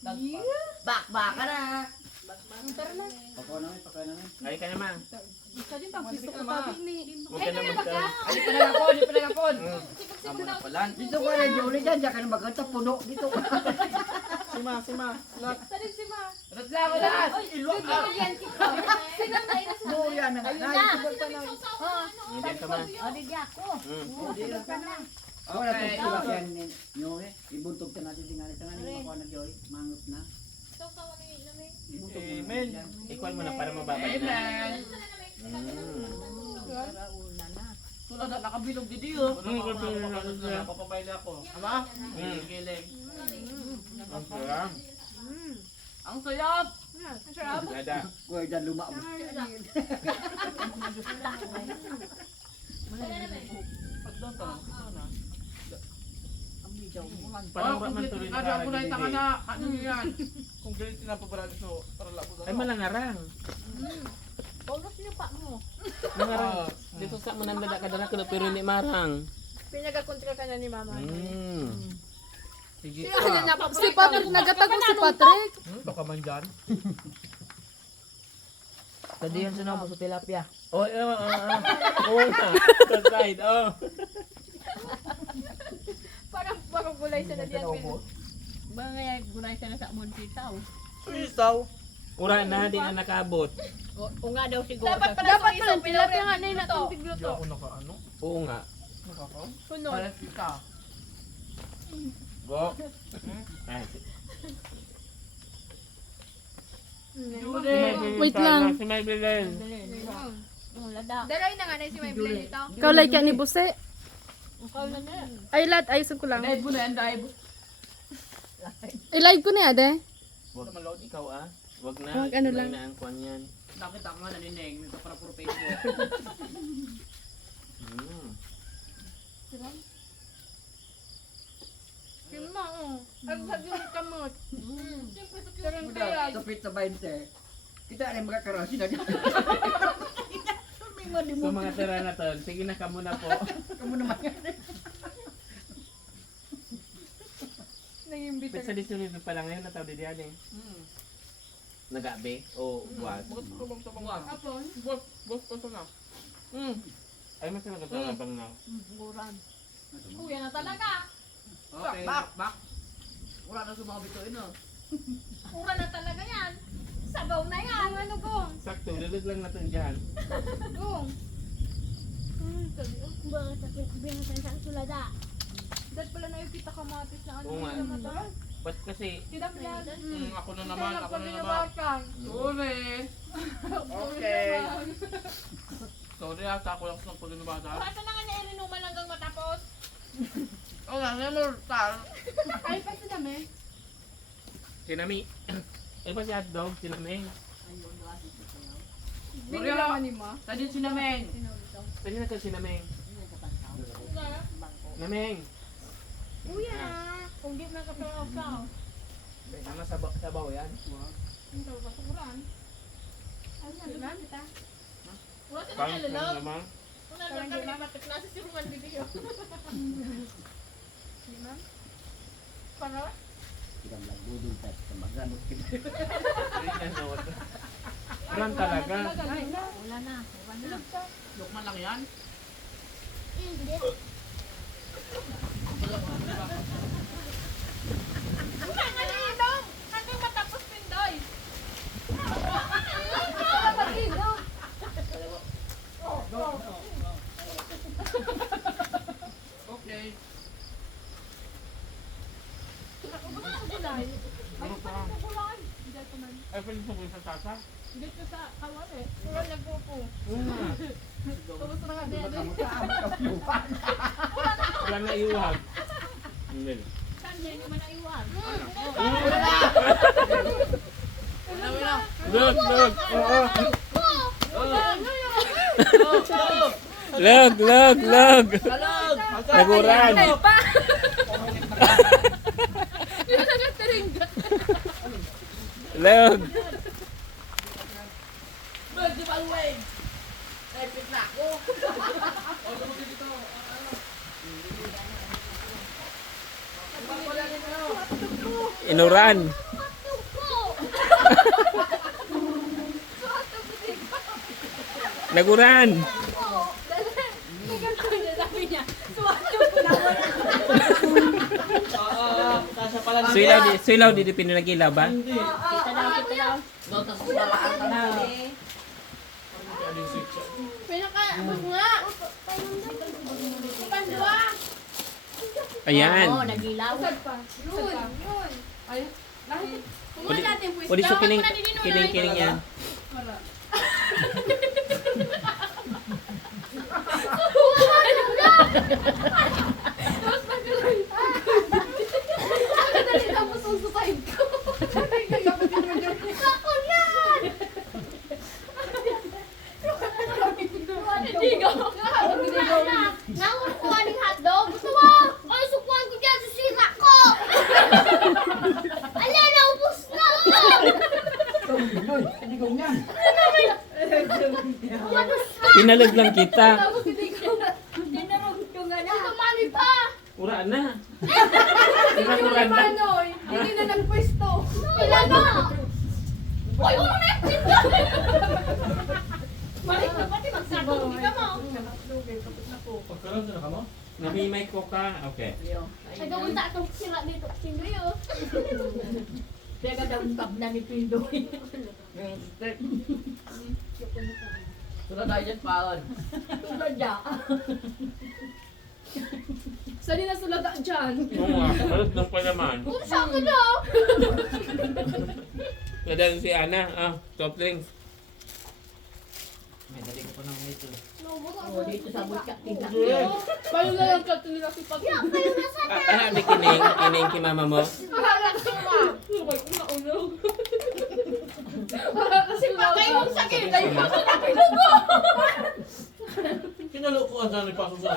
Bak-baka na. Tara na. Pakain namin. Ay ka naman. Isa din pang gusto ko tabi ni. Huwag ka na magka. Di pa nagapon. Amo na pala. Dito ka na, Jolie, dyan. Diyan ka na magkanta, puno. Dito ka. Sima. Lat. Sarin si Ma. Reklamo lahat. Ilok ka. Yan kita. Sino na ina sa Oo, yan na nga. Hindi ka man. Adi di ako. Ako na itong tulak yan nyo eh. Ibuntog ka natin tingali. Tangali mo ako na, Joy. Mangot na. Ibuntog mo na. Yan. Ikuan mo na para mababay na. Tulad na nakabilog di diyo. Napapabayla ako. Ama? Giling. Ang sarap. Ang sayap. Nada. Kuya dyan lumabot. Parang ba man tuloy na Ako na itaka na. karagin. Ano yan? Kung ganit sila pabarali so para labo Ay malangarang. Pagos niyo pa mo. Langarang. Dito sa manandada ka dala ko pero hindi marang. Pinagakontra ka na ni Mama. Sige Si Patrick, nagatag ko si Patrick. baka man dyan. Tadiyan sa nabo sa tilapia. Oh, oo na. Sa side, oh. Parang gulay siya na diyan. Mga gunay ka na sa amon sitaw. Isaw. Ura na, di na nakabot. O nga daw siguro. Dapat pala tilapia nga na yun natong Di tigluto. ako nakaano. Oo nga. Nakakaw. Sunod. Pares ka. Go. Ay, Wait lang. Si Maybelline. Lada. Daray na nga na si May Blade dito. Ikaw like ka ni Buse. Ikaw na na. Ay, lat, ayusin ko lang. Dive mo na yan, dive. I-live ko na, ade. Wag ikaw ah. Wag na. Wag, ano Wag lang. na ang kwan yan. Nakita ko nga nanineng. Ito para puro Facebook. Yun ma, oh. Agad yung kamot. Karon kaya. Kapit sa 20. Kita rin magkakarasi na dyan. So mga tira na to, sige na ka muna po. Kamu naman yan. Nag-imbita But sa disunod pa lang ngayon, nataw di diyan eh. Nagabi o buwag. Bakit ko bang sa pangwan? Apon. Boss pa na. Ay, mas nagkatapang na. Buran. Uya na talaga. Okay. Bak. Wala na sa mga bituin, no? Ura na talaga yan. Sabaw na yan. Ano gong? Sakto, lulog lang natin dyan. Gong. Bakit sa pinagsan sa sulada? Dahil pala na yung kita kamatis na ano. Oo nga. Yung mata. Ba't kasi, Kita pala. Ako na naman, ako na naman. Pinabakan. Sorry. Okay. Sorry ha, ako lang sa paglinabasa. Basta na nga na ilinuman hanggang matapos. Oh, na mortal. Ay, pa sila me. sinami. Eh ba si hotdog, sinami. Bigyan naman ni Ma. Tadi sinameng. Pwede na ka sinameng. Nameng. Uya na. Kung di na kapag ka. Tama sabaw yan. Ang tawag basuran. Ano na kita? Wala ka Pang na lalog. namang. Kung nandun ka rin matiklase si Ruman video. Di ma? Para? Kita lang budol tayo sa maganot. Run talaga. Wala na. Lukman lang yan. Hindi. Wala nga linom! Hanggang matapos pindoy! Okay. Ay, pwede sa sa tasa? Dito sa kawan eh. Puro nagpupo. Tapos na nga Kamu tama ka lupan. Wala na iuhag. Saan niya naman naiwan? Look. Oo. Log. Naguran. Log. Di ba uwing? Ay, pigla ko. Inuran. Naguran. Sabi niya, tuwalo ko na wala. Kasya pala na. Silaw di pinagila ba? Kita daw. Notas ko lalaan ka na. Pinaka, abot nga. Pandua. Ayan. Oo, nagilaw. Yun. Ay, lahat. Kumuha natin pwes. Pwede so kining yan. Tapos pagkaroon. Dali tapos susukain ko. Kapatid mo dyan. Ako yan! Hindi ko. Nangon ko aning hotdog. Gusto mo? Ay, sukuan ko dyan sa sira ko. Ala, naubos na. Hindi ko yan. Pinalag lang kita. Tapos hindi ko. Tinarong ko nga na. Tumali pa. Uraan na. Hindi ko na manoy. Hindi na nagpwesto. Wala na. Uy, ulo na yung tinda. Balik na pati magsarap. Hindi ka mo. Pagkaroon na ka mo? Namimay ko ka. Okay. Ay, gawin ta itong sira dito. Sindri, oh. Teka daw ang tab na ni Pindoy. Sula tayo dyan, paon. Tulad niya. Saan na sulata dyan? Oo nga. Halos lang pa naman. Puro sa akin daw. Nadal si Ana. Soft drinks. May dali ko pa naman ito. Oh, dito sa bulka. Tingnan Paano na lang ka nila si Pati? kayo nasa Di kining. Kining ki mama mo. Mahala ka ba? Lumay ko na ulo. Kasi Patay mong sakit. Ay, pasok na Kinalukuan sa nagpasok sa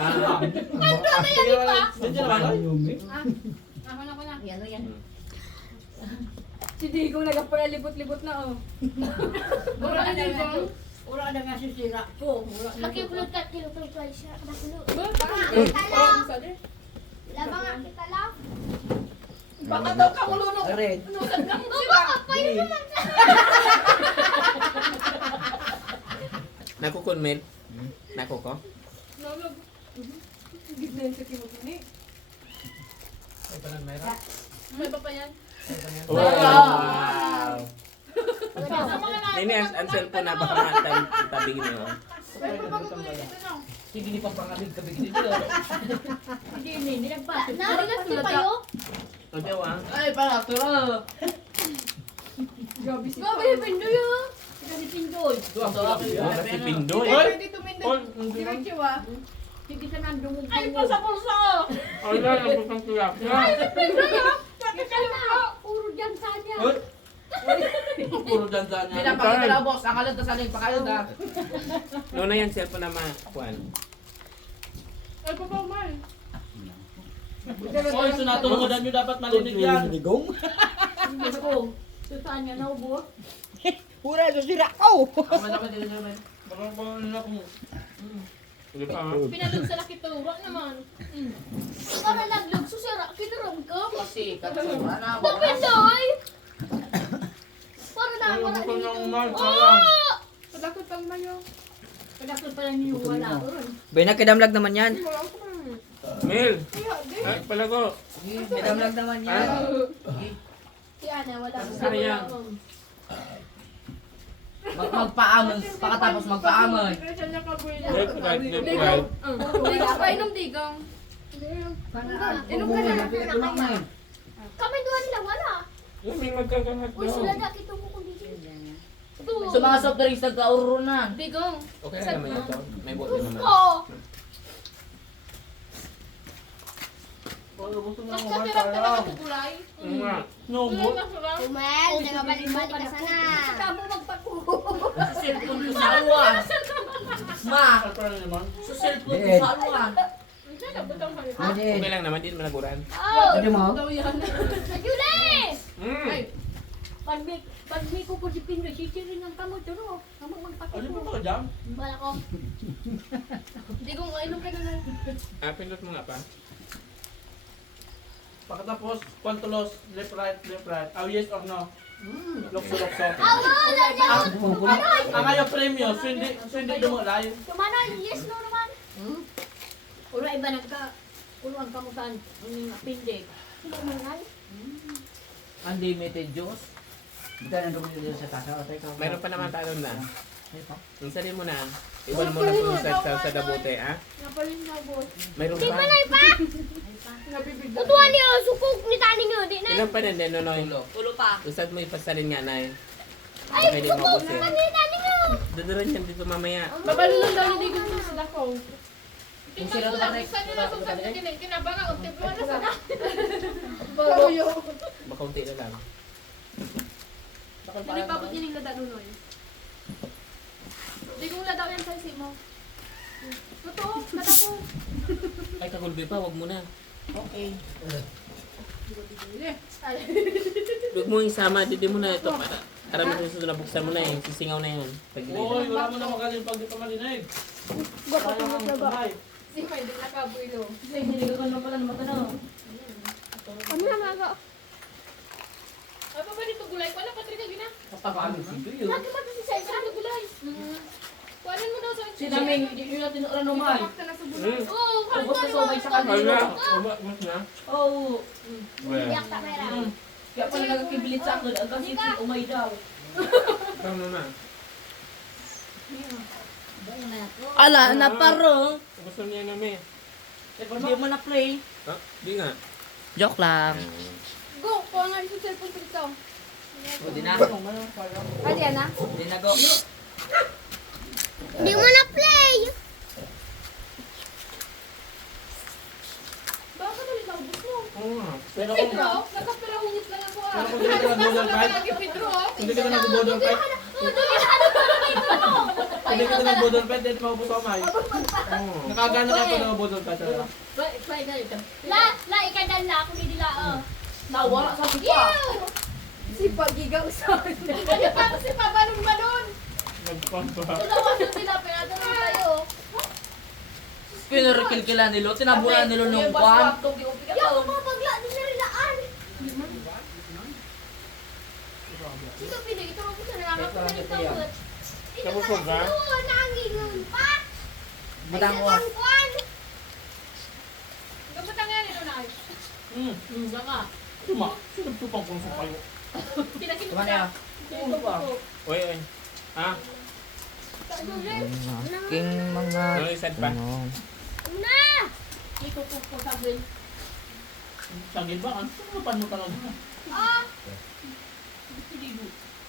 Ako na. Yan o yan. Si Digong nagapalibot-libot na oh. Ura na Digong. Ura na nga sisira ko. Makikulot ka. Kilutol ko siya. Makulot. Laba nga kita lang. Baka daw kamulunok. Red. Nusad ka mo Oh, sila. baka pa yun naman. Nakukon Mel. Nako ko. Nalog. Gignan sa kimotini. Ay, palang mayroon. May pa yan? Wow. Sama ka na. Nini, ang cellphone na baka tabi niyo. May pa bago ko ito na. Sige, ni pagpangalig ka bigyan dito. Hindi nagpa. Narigas ko kayo? Ikaw Ay, pala, turo. Grabe si Grabe yung Pindoy ah. Kasi Pindoy. Si Pindoy. Pwede tumindot. Diretso ah. Hindi ka nandungog. Ay, pulsa! Ay, lang ang pusang tuyak. Pindoy ah. Kita na. Puro dyan sa niya. Puro dandan niya. Pinapakita lang, boss. Akalat na sana yung pakayod, ha? Noon na yan, cellphone na makuan. Ay, pa man. Oy, sunatulungan nyo dapat malinig yan. Digong? Hindi ko. Susan niya na ubo. Pura, susira ko! Tama naman din naman. Baka ba nila kung... Hindi pa. Pinalog sa laki turo naman. Para naglog susira. Kinurong ko. Kasi, katsura na. Ito Pindoy. Para na Ay, wala gusto niyang umal, dito. sayang. Oh! Padakot ang mayo. Kadakot pa lang yung wala. Bay, nakidamlag naman yan. Mel. Ay, pala ko. Nakidamlag naman yan. Si Ana wala. Ano yan? Magpaamon. Pakatapos magpaamon. Left right, left right. Digong pa inom digong. Inom ka na. Kami doon nila wala. Yung may magkakahat Uy, sila daw. na kita mo kung dito. Sa mga soft drinks, nagkauro na. Digong. Okay na naman ito. May bote naman. Ko. Gusto Mas kasirap ka na katutulay. Oo nga. No, Tulay na sarap. Umel, nagabalik-balik ka sana. Saka mo magpakuho. Sa cellphone ko sa aluan. Ma, sa cellphone ko sa aluan. Saan na butang halik? Okay lang naman, din malaguran. Oh! Pwede mo? Daw yan. Ayun eh! Mm. Pag may ko si Pindoy, sisirin ng kamot. Ano? Kamot Ano magpakuho. ba ito dyan? Bala ko. Digong, inom ka na. Pindot mo nga pa. Pagkatapos, kwantulos, left right. Oh, yes or no? Lukso. Ang ayaw premyo, hindi dumulay. Tumana, yes, no naman. Ulo iba ulo ang kamutan. Pindi. Hindi naman. Unlimited juice. Buta na doon dito sa tasa. O, teka. Mayroon pa naman talon na. Insalin mo na. Iwan mo na kung sa dabote, ha? Napalin na, boss. Mayroon Di pa. ba na iba? Tutuan niyo, sukog ni tani niyo. Di na. Ilan pa din, Nonoy? Ulo pa. Usad mo ipasalin nga, Nay. Ay, Pwede sukog mabusin. na ni tani niyo. Dadaran yan dito mamaya. Babalulong daw ni Digong sa sila ko. Kung sila Tingnan ko lang, tayo, saan nila suksan na ganyan? Kinabaga, o tiblo na sana. Makaunti na lang. Nalipabot niya ng lada nunoy. Digong lada yan sa mo. Totoo, lada ko. Ay, kagulbi pa, wag mo na. Okay. Huwag mo isama, didi mo na ito para. Karami ko susunod na buksan mo na eh. Sisingaw na yan. Pag Uy, wala mo na magaling pag di pa malinig. Sayang ang kamay. Si May, di nakabuilo. Ano na mga Ay, pa ba dito gulay? Wala, Patrick, gina. Kapag si Duyo. Lagi ba si Sai Saan ito gulay? Kuhanin mo daw sa Sinaming, hindi nyo natin ano man. Pakta na sa bulay. Oo, Ubus na sumay sa Wala. kanila. Ubus na. Oo. Well. Biyak ta may lang. Kaya pala nagkibilit sa akin, ang kasi si umay daw. Tama na. Ala, naparo. Gusto niya namin. Hindi mo na play. Ha? Di nga. Joke lang. Go, kuha nga yung cellphone ko dito. O, di na. Adi, na? Di na go. Hindi mo na play. Baka nalit ang bus mo. Oo nga. Pero kung Pedro, nagkapirahungit lang ako. Pero kung hindi ka nag-model fight, Lagi Pedro. hindi ka nag-model fight, hindi ka nag-model fight, dahil maubos ang may. Oo. Nakagana ka pa nag-model fight. La, ikadan la ako ni dila. Nawala sa pipa. Si Pagigaw sa akin. Ano pa ako si Pabalon-balon? Nagpapa. Tulawan yung sila, pinatulong tayo. Pinarikil-kila nilo, tinabunan nilo nung kwan. Yung mga pagla, di na rilaan. Sito pili, ito ako sa nangangat ko na nito. Kabusog ka? Oo, nangingon pa. Butang ko. Ang kwan. Kapatang nga nito na. Saka. Tuma, sinagtupang kong sukayo. Pinakin ko Tuma na. na. Ulo pa. Uy, uy. Ha? King mga... Ano isad pa? Una! Itutok ko sa akin. Sagil ba? Ano sumapan mo talaga? Ah!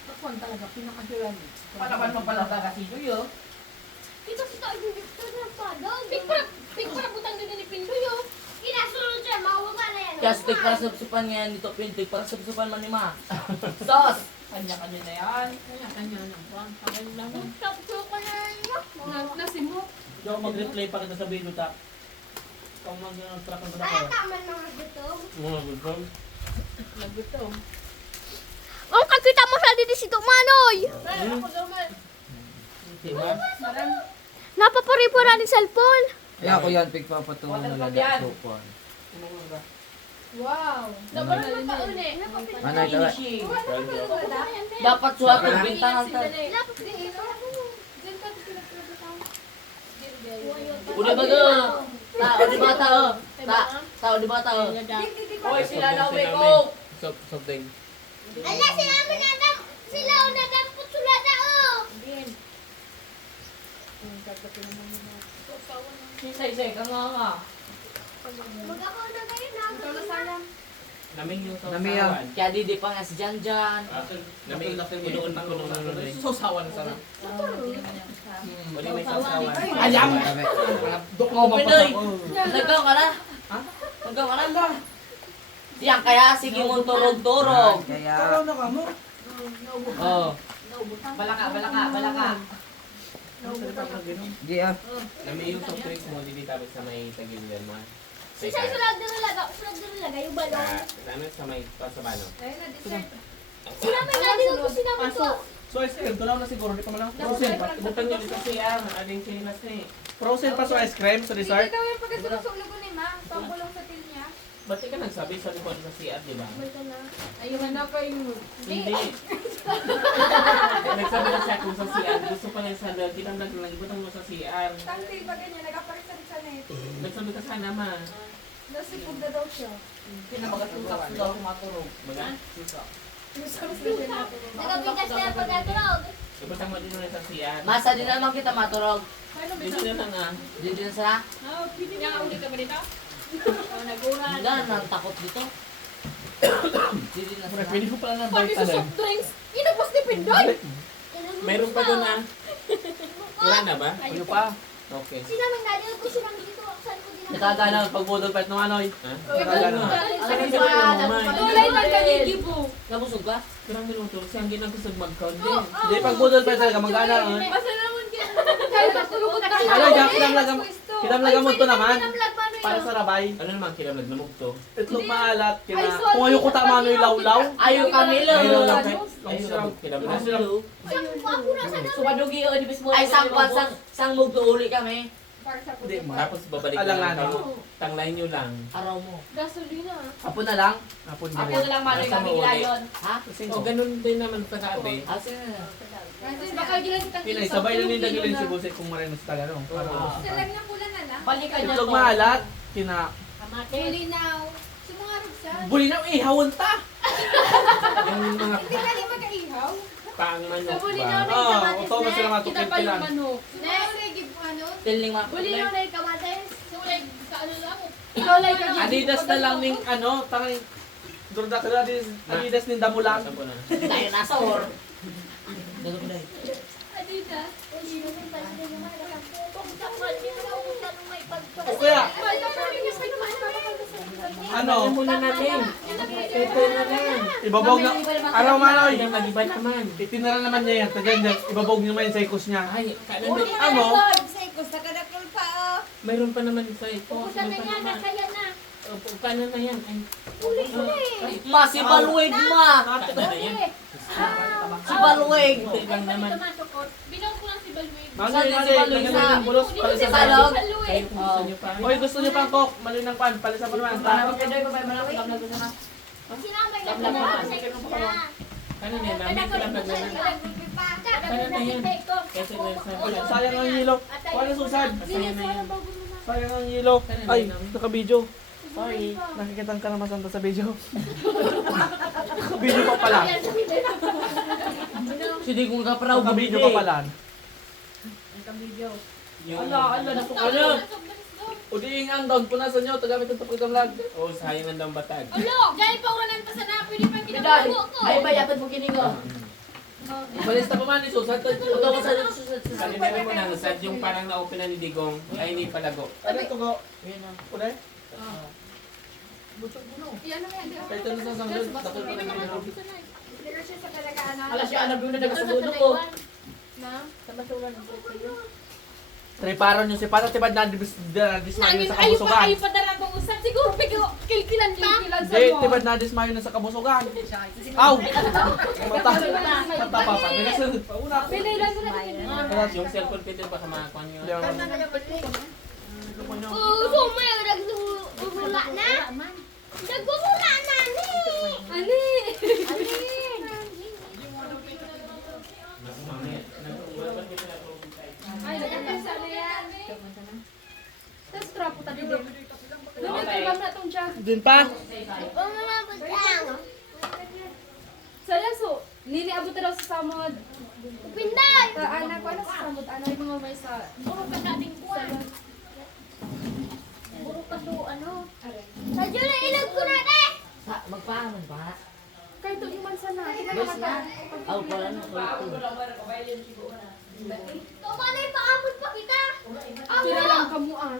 Bakwan talaga, pinakasuran. Palaban mo pala ka kasi Duyo. Ito si Toy, dito na padog. Pig para butang din ni Pindoy. Kinasulod siya, mawaga na yan. Kaya stick para subsupan ngayon nito, pintig para subsupan man ni Ma. Sos! Kanya-kanya na yan. Kanya na lang. Kanya lang. Tapos ko na yun. Nasimok. Hindi ako mag-replay pa kita sa video, ta. Ikaw mag-track ang Kaya track. tama mga gutom. Mga gutom. Nagutom. Oh, kakita mo sa dito si Manoy. Ay, ako daw man. Diba? Marang. Napapari-para ni cellphone. Kaya ako yan, pigpapatungan na lang yan. ng supon. Wow. Nabalan mo pa uli. Ano ito? Dapat suhat ng bintangan ta. Lapos ka ito. Uli ba go? Tao di ba tao? Tao di ba tao? Hoy, sila na uwi ko! Something. Ala, sila mo na dam. Sila o na dam. Putsula na o. Isay-isay ka nga. Mag-ako na kayo na. Ikaw na sana. Naming yung Nami yan. sausawan. Kaya di pa nga si Janjan. Naming punoon na rin. Sausawan sana. Wali may sausawan. Ayam! Dok Oh, Pinoy! Nagaw ka na? Nagaw ka na? Siyang kaya, sige mong turog-turog. Kaya, Oh. Balaka. di ah. Naming yung soft drinks mo, hindi tapos sa may tagiliran mo. Si Sai sulad na nalaga. Sulad na nalaga yung balon. Ano sa may pasabano? Ayun na, dessert. Sila may natin ko sinama to. So, ice cream, tunaw na siguro, di pa malang. Frozen pa. Butang nyo dito siya, aling chinas na eh. Frozen pa sa ice cream sa Hindi dessert. daw yung pagkasunod-sulog ko ni Ma. Pambulong sa til niya. Ba't ka nagsabi sa likod sa CR, di ba? Ayun na kayo. Hindi. Nagsabi na siya kung sa CR. Gusto pa lang sa dal. Tinamlag lang. Ibutang mo sa CR. Tangti ba ganyan? Nagkaparisari sa net. Nagsabi ka sana ma. Nasipog na daw siya. Pinamagatusap ko daw kumaturog. Baga? Nagabigas na yung pagkatulog. Ibutang mo din mo sa CR. Masa din naman kita maturog. Dito na lang ah. Di din sa Uli ka ba dito? Wala nang takot dito. Di din na sa Pwede ko pala ng Pwede sa soft drinks. Inabos ni Pindoy. Meron pa doon ah. Wala na ba? Ano pa? Okay. Sinaming dali ko silang dito. Saan ko din Nakagana pag budol pa nung anoy. Ha? Nakagana. Ano ba? Tulay lang kanigi po. Nabusog ka? Karang niluturo. Siyang ginagusag mag-count din. Hindi pag budol pa talaga magana. Basta naman ka. Kaya matulog ka. Ano, kinamlaga mo to naman. Para sa rabay. Ano naman kilamag na mugto? Itlog maalat. Kung ayaw ko tama ano yung lawlaw. Ayaw Camilo. Ayun lang kahit. Ayun lang kilamag. Sumadugi o di bismo. Ay sang mugdo uli kami. Hindi mo. Tapos babalik na Alangan lang. mo. Tanglay nyo lang. Araw mo. Gasolina. Hapon na lang. Hapon na Ako lang. na lang manoy Basta kami mauwi. layon. Ha? O ganun din naman sa gabi. Asin na. Baka gila si Tangki. Pinay, sabay lang yung dagilin si Busek kung marinos talaga. No? Salag na pula na lang. Balikan niya Itlog to. maalat. Kina... Kamate. Linaw. Sumarog siya. Buli na, ihawon ta! Yung mga Hindi ka rin mag-aihaw. pang manok Buli ba? na na yung Oo, kamatis ito na. sila Kita matukit pa yung kilan. manok. Next. Ano? Tiling ma. Buli na na yung kamatis. Sulay sa ano lang. Ikaw lang ka. Adidas na lang ning ano, tanging... Durda ka na Adidas ning damulang. Saan ko na? Dinosaur. Dito ko dahil. Adidas. O kaya, ano, Muna natin. Ito na lang. ibabog na... Araw manoy! Yung mag-iba naman. Itinara naman niya yan. Tagan niya, ibabog naman yung saikos niya. Ay, kanan na. Ano? Mayroon pa naman sa ito. Pupusan na yan. Nasaya na. Kanan na yan. Ay, Ma, si Balweg ma. kanan na yan. Si Balweg. Hindi lang naman. Binaw ko lang si Balweg. Manoy, Saan manoy, si lagyan Balisa? natin ng bulos. Si Palisa pa. Balog. Kayo kung gusto nyo pa. Oy, gusto niyo pang kok? Maloy ng pan. Palisa pa naman. Parang pwede ko pa malaki. Kamlag ko sana. Sinamay na Tabla ko. pa. Sa ikos niya. Kanan yan. Namin sila naglala. Kanan na yan. Kasi Oy, sayang ang hilo. Wala susad. Sayang na yan. Sayang ang hilo. Ay, naka-video. Sorry. Nakikita ka naman santa sa video. Naka-video pa pala. Hindi ko kaparaw Naka-video pa pala. Yung... Ano? Udiing ang down. Punasan nyo. Tagamit ang tapos vlog. Oh, sayang ang daw batag. Ulo! Diyan pa uranan pa sa na. Pwede pa Bidal. kinamago ko. Ay, bayapad mo kiningo. Balista pa man ni Susad. Ito ko sa susunod. Kanina mo nang sad yung parang na-open na ni Digong. Ay, hindi palago. Ano ito ko? Yan na. Kunay? Yan na yan. Kahit ano sa sanggol. Dakol pa naman meron. Pero siya sa kalagaan na. Alas siya anak doon na nagasudo ko. Na? Triparon nyo si Pata. Tibad na dismayo Nangin na sa ayo pa kabusugan. ayo pa dara kong usap. Siguro kilkilan sa Hindi, mo. tibad na dismayo na sa kabusugan. Aw! Mata. Mata pa pa. Nagasunod pa. Una. Pilay lang sa Yung cellphone Peter baka makakuha nyo. So may nagugula na. Nagugula na ni. Ani. Ay, nagkakasa na yan. Tapos trapo tayo din. Lumipilam na itong siya. Din pa. Umabot lang. Sa laso, niliabot na daw sa samod. Pinday. Anak ko, ano sa samod? Ano yung mga may sa... Puro ka dating kuwan. Puro ka to ano. Sadyo na ilag ko na eh. Magpaamon ba? Kahit ito yung mansa na. Dos na. Aw, pala na. Tumalay paamon pa kita. Kira lang ka mo ah.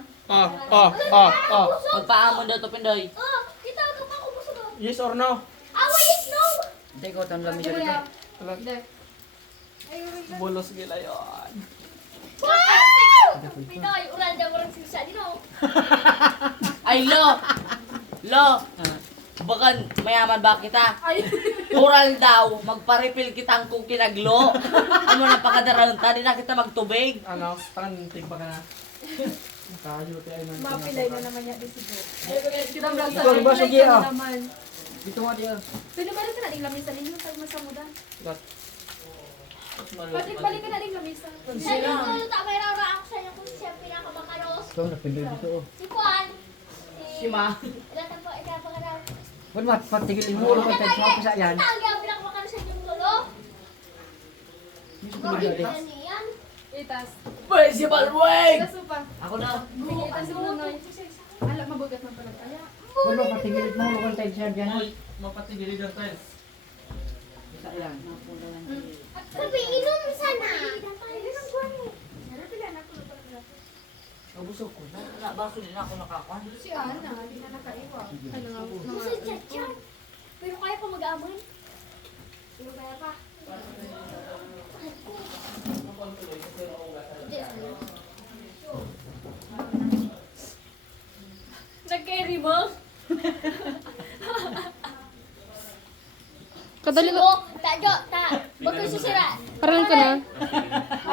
Magpaamon daw to Pindoy. Oh, kita ka pa kumusog. Yes or no? Away is no. Hindi ko tanong lang Kira dito. yan. Bulos gila yun. Wow! Pinoy, ural daw orang sisa dino. Ay, Lo! Bakan, mayaman ba kita? Ay. Oral daw, magpa-refill kitang kung kinaglo. Ano na pakadaroon, tadi na kita magtubig. Ano? Tangan tig pa ka na. Kayo tayo man. Mapilay na naman niya di sigo. Ito ang baso giya. naman. Dito nga diya. Pwede ba rin ka nating lamisan ninyo pag masamudan? Gat. Balik ka nating lamisan. Sa inyo, may rara ako sa inyo kung siya pinakamakaros. Ito na pinili dito oh. Si Juan. Si Ma. Ilan po, ikaw pa ka daw. Wan mat patigil mo ulo ka tayo sa sa yan. Tagi ang pinakamakaros sa inyong lolo. Miss ko Bakit dali. yan yan? Itas. Pwede si Balweng! Itas pa. Ako na. Sige, itas mo noy. Ala, mabugat man pala kaya. Wan mat patigil mo ulo ka tayo sa yan. Hoy, mapatigilid ang tayo. Sa yan. Sabi, inom sana. Nabusog ko na. Nabaso din ako nakakuha. Si Ana, hindi na nakaiwa. Ano nga? Gusto siya dyan. Pero kaya pa mag-amoy. Pero kaya pa. Hindi. Nag-carry mo? Kadali ko. Ta, Jo, ta. Huwag kayo susira. Parang ka na.